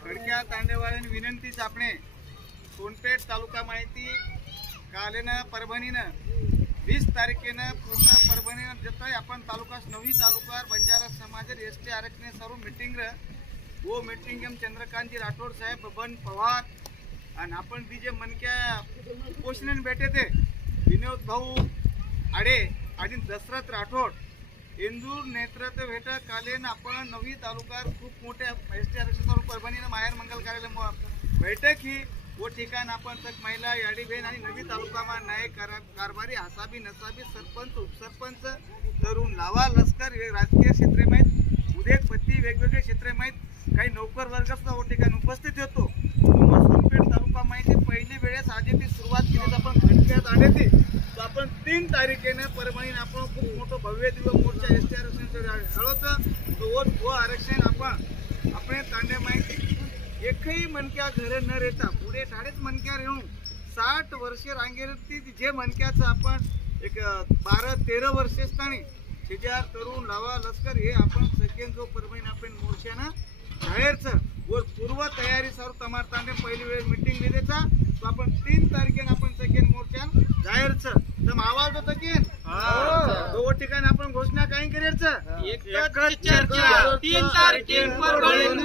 खडक्या तांडेवाळ्याने विनंती चापणे. सोनपेठ तालुका माहिती कालेनं परभणीनं. वीस तारखेनं पूर्ण परभणीनं जतय आपण तालुका नवी तालुका बंजारा समाज एस टी आरक्षण सर्व मिटिंग र वो मिटिंग एम चंद्रकांतजी राठोड साहेब बबन पवार आणि आपण ती जे मनक्या उपोषणाने भेटे ते विनोद भाऊ आडे आणि दशरथ राठोड. इंदूर नेतृत्व भेटा कालीन आपण नवी तालुक्यात खूप मोठ्या एस टी आरक्षण परभणीनं माहेर मंगल कार्यालय बैठक ही. व ठिकाण आपण तक महिला याडी बहीण आणि नवी तालुकामा नायक कार- कारभारी हसाबी नसाबी सरपंच उपसरपंच तरुण लावा लष्कर हे राजकीय क्षेत्रे माहीत. उद्योगपती वेगवेगळे क्षेत्रे माहीत. काही नोकर वर्ग सुद्धा व ठिकाणी उपस्थित होतो. सोनपेठ तालुका माहिती. पहिली वेळेस आधी ती सुरुवात केली आपण घटक्यात आढळते. तीन तारखेनं परभणीनं आपण खूप मोठं भव्य दिवस मोर्चा एस टी आरक्षणचं हळवतं तो व तो आरक्षण आपण आपण तांडे माहिती. एकही मनक्या घर न रेता पुढे शाळेत मनक्या येऊन साठ वर्ष रांगेती जे मनक्याचं आपण एक बारा तेरा वर्ष ताणी शेजार तरुण लावा लष्कर हे आपण सेकंड जो परभणी आपण मोर्चानं जाहीरचं व पूर्व तयारी सर्व तमार तांडे पहिली वेळ मिटिंग दिलेचा. तो आपण तीन तारखेनं आपण जाहीरचं. तर आवाज होतं की दोन ठिकाणी आपण घोषणा काय करायचं एकच चर्चा तीन परभणीत